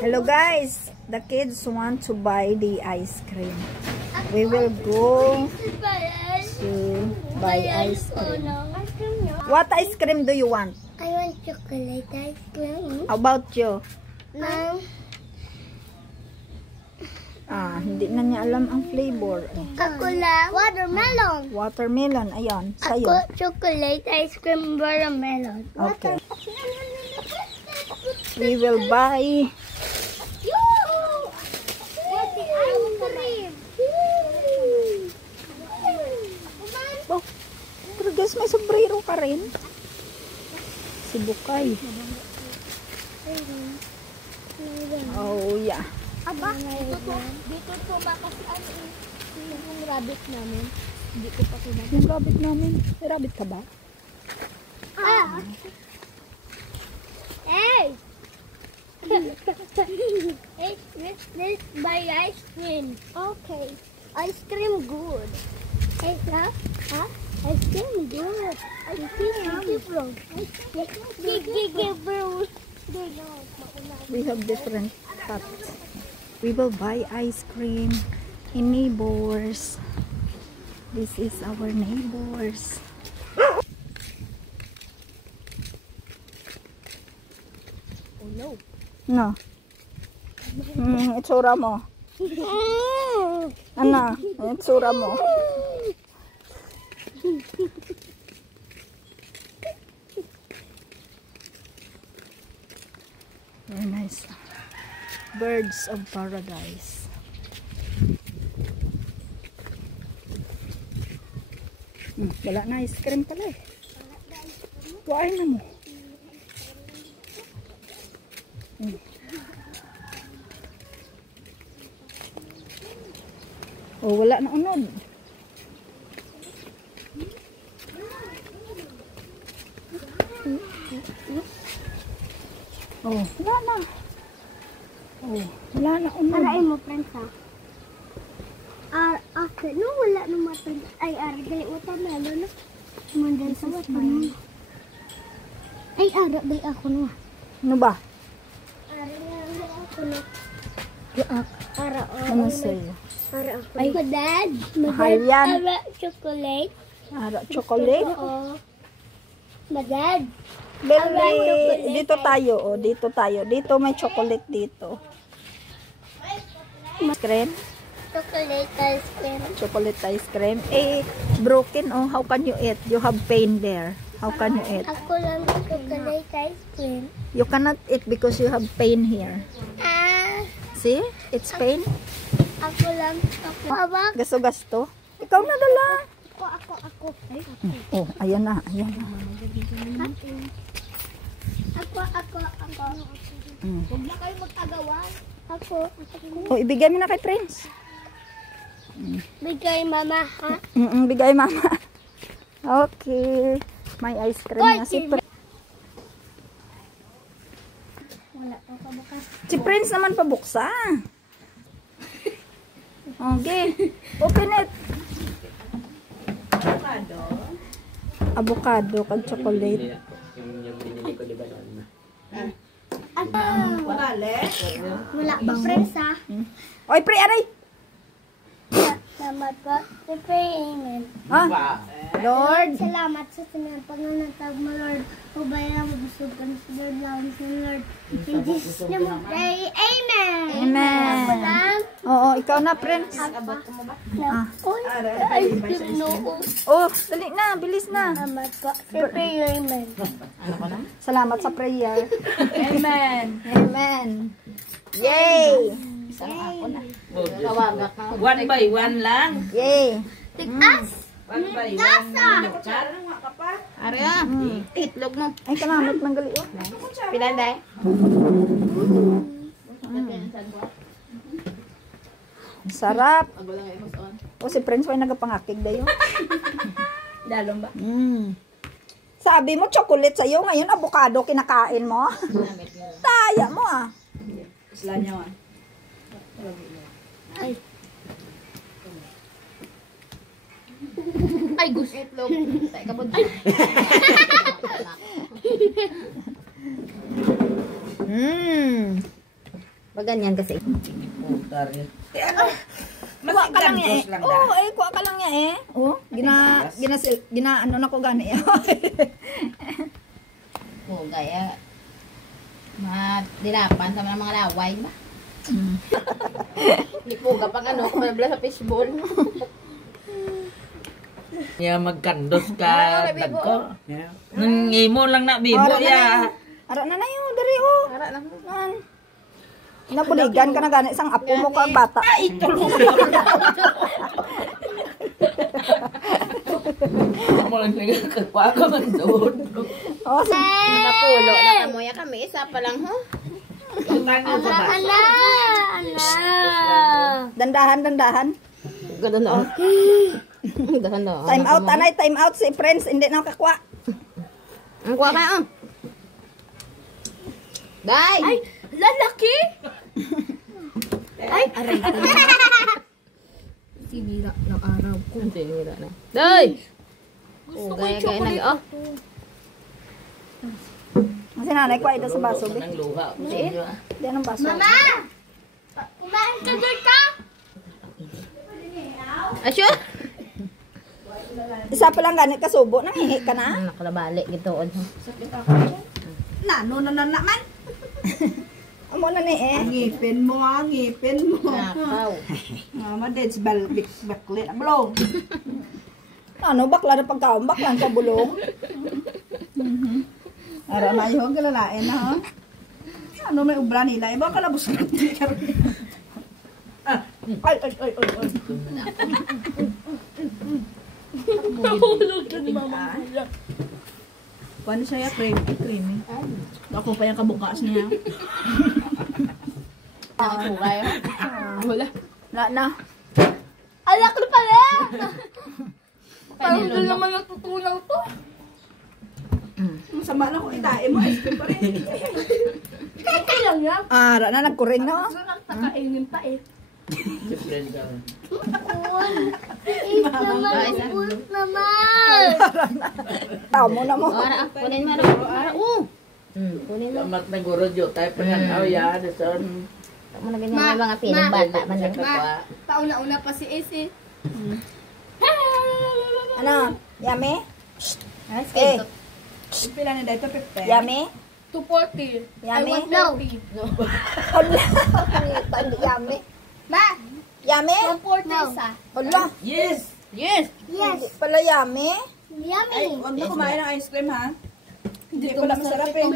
Hello guys, the kids want to buy the ice cream. We will go to buy ice cream. What ice cream do you want? I want chocolate ice cream. How about you? Hindi na niya alam ang flavor. Ako lang, watermelon. Watermelon, ayan. Sa'yo. Ako, chocolate ice cream watermelon. Okay. We will buy Ice cream. oh, pero guys, may sombrero ka rin. Si Bukay. Oh, yeah. Aba, dito tumakas yung rabbit namin. Dito pa tumakas. Yung rabbit namin. May rabbit ka ba? Hey! Let's buy ice cream. Okay. Ice cream good. Hey, huh? Ice cream good. Ice cream bro. Bro. We have different cups. We will buy ice cream in neighbors. This is our neighbors. Oh no. No. Itsura mo. Ano? Itsura mo. Very nice. Birds of paradise. Wala na ice cream pala eh. Waay na mo. Oh, wala na unod. Oh, wala na. Oh, wala na unod. Arayin mo, friends, ha? Okay. No, wala naman, friends. Ay, aragay watermelon, no? Mandal sa watermelon. Ay, aragay ako, no? Ano ba? Aragay ako, no? Ano sa'yo? Ay, Dad. Mahal yan. Ara chocolate. Ara chocolate? Oo. Madad. Beli, dito tayo, oh, dito tayo. Dito may chocolate dito. Ice cream? Chocolate ice cream. Chocolate ice cream. Eh, broken, oh, how can you eat? You have pain there. How can you eat? Ako lang chocolate ice cream. You cannot eat because you have pain here. See? It's pain. Ako lang. Hawak. Gasto-gasto. Ikaw na dala. Ako. Oh, ayan na, ayan na. Ako. Huwag na kayo mag-agawan. Ako. Oh, ibigay mo na kay Prince. Bigay mama, ha? Bigay mama. Okay. May ice cream na si Prince. Wala pa pabukas. Si Prince naman pabuksa. Okay. Open it. Avocado kag chocolate. Wala ba, friends, ha? Oy, pre, aray! Salamat po. Amen. Ha? Lord. Salamat sa panganatag mo, Lord. Hubayan mo, busog ka na sa Lord. Lawan sa Lord. In Jesus' name, pray. Amen. Amen. Ako lang. Oo, ikaw na, Prince. Uy, ice cream no. Oh, dali na, bilis na. Salamat po. Pray. Amen. Salamat sa prayer. Amen. Amen. Yay! One by one lang. Yay! Tig-as. One by one. Nasa. Arya, itlog mo. Ay, salamat ng gali. Oh. Pilan day? Sarap. O, si Prince ay nagapangakig dayo. Dalong ba? Sabi mo, chocolate sa'yo. Ngayon, avocado kinakain mo. Taya mo, ah. Isla niya, ah. Ay, gusto. Itlog. Tayo kapag. Pag ganyan kasi. Putar yun. Kuha ka lang niya eh. Oo, kuha ka lang niya eh. Oh, ano na ko gani. Oh, gaya. Dinapan sama ng mga laway ba? Lipuga pang ano, kumabla sa fishbowl. Ya magkandos ka dagko. Nangimo lang na bibo ya. Ara na na yun, dari oh. Ara na. Napuligan ka na gani isang apo mo ka bata. Ito lang. Mo lang nagkakwa ka man doon. Oh, Napulo na kamoya kami isa pa lang ho. Ala. dandahan. Ganda na. Ganda na. Time out, anay, time out si friends, hindi na kakwa. Ang kuha kayo. Day! Ay, lalaki. Ay, aray. Sinira ng araw ko. Sinira na. Day! Oh, gaya-gaya na. Oh. Kasi nanay, kuha ito sa baso. Di Nang luha. anong baso. Mama! Kumain ka doon ka? Asyo? Isa pa lang ganit kasubo, nangihi ka na. Nakalabali gito. Nano na naman. Amo na ni eh. Ngipin mo nga, ngipin mo. Nakaw. Mama, that's baklit. Blong. Ano, bakla na pagkaon, bakla ka bulong. Ara na yung galalain na, ha? Ano may ubra nila? Iba kalabos na. Ay. Nahulog ka ni Mama. Paano siya creamy? Ako pa yung kabukas niya. Ako kayo. Wala. Na. Alak na pala! Parang doon naman natutunaw to. Masama na kung itain mo. Ice cream pa rin. Okay lang yan. Ara na, nagkuring na. Nakainin pa eh. Different ka. Naman, naman. Tao mo na mo. Ara, kunin mo. Ara, kunin mo. Kamat na guro jo. Tayo pa nga ya. Deson. Mo na ganyan may mga piling bata. Pauna-una pa si Ace eh. Ano, yummy? Ice Eh, Pila na dito, Pepe. yummy? 240. Yummy? I want 30. Hindi yummy. Ma, Yummy? 140 isa. Hala, Yes! Yes! hindi pala yummy. Ay, Yummy. huwag na kumain ng ice cream, ha? Hindi pala masarap, eh.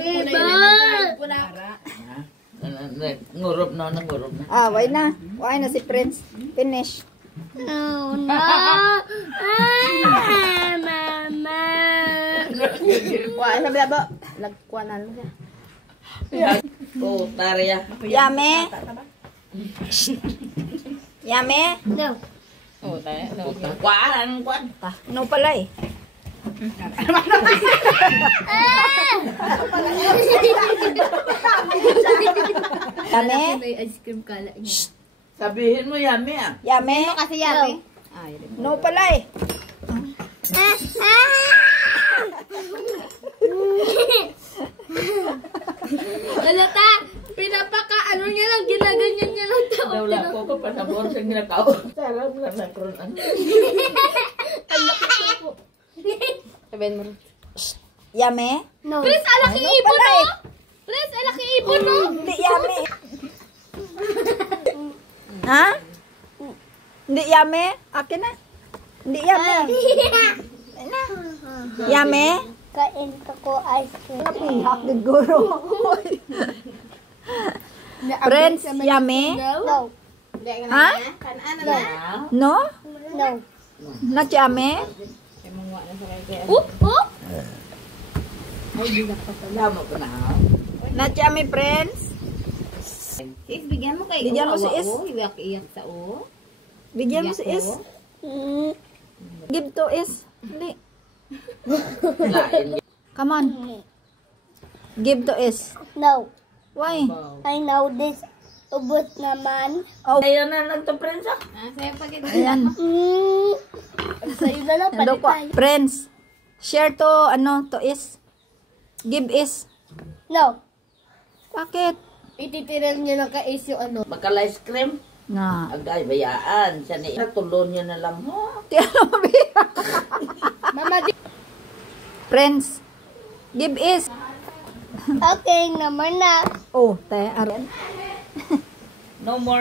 Ngurup na, nangurup na. Ah, why na? Why na si Prince? Finish. Oh no. Mama. Kuha sa bilabo. Lagkuha na lang siya. Putar ya. Yummy? Yummy? No. Oh, tayo. Putar. Kuan, kuan. No pala eh. Yummy? May ice cream kala niya. Sabihin mo yummy ah. Yummy? Kasi yummy. Ay, No pala eh. Galata, ano niya lang, ginaganyan niya lang tao. Wala ko ko panabor sa ginatao. Sarap lang na kronan. sabihin mo. Yummy? No. Please, alaki No ibon pala mo! eh. Please, alaki ibon mo! Hindi yummy. Ha? Hindi yummy? Akin na. Hindi yummy. Yummy? Kain ka ko ice cream. Napihak din guro. Friends, yummy? No. Ha? Kanaan na. No? No. Not yummy? Oh! Lamo ko na. Not yummy, friends? Sis, bigyan mo kay Bigyan mo si Is. Iyak-iyak sa o. Bigyan mo si Is. Give to Is. Hindi. Lain. Come on. Give to Is. No. Why? I know this. Ubot naman. Oh, Ayan na nagto-prensa. Sa'yo pa kita. ayan. Sa'yo na lang, Nando ko. palitay. Friends, share to, to Is. Give Is. No. Bakit? Ititiran niya ng kais yung ano. Bakal ice cream. Nga. Agay, bayaan. Siya ni tulon niya na lang. Ti ano mabi? Mama, Friends, give is. okay naman na. Oh, te, aron. No more.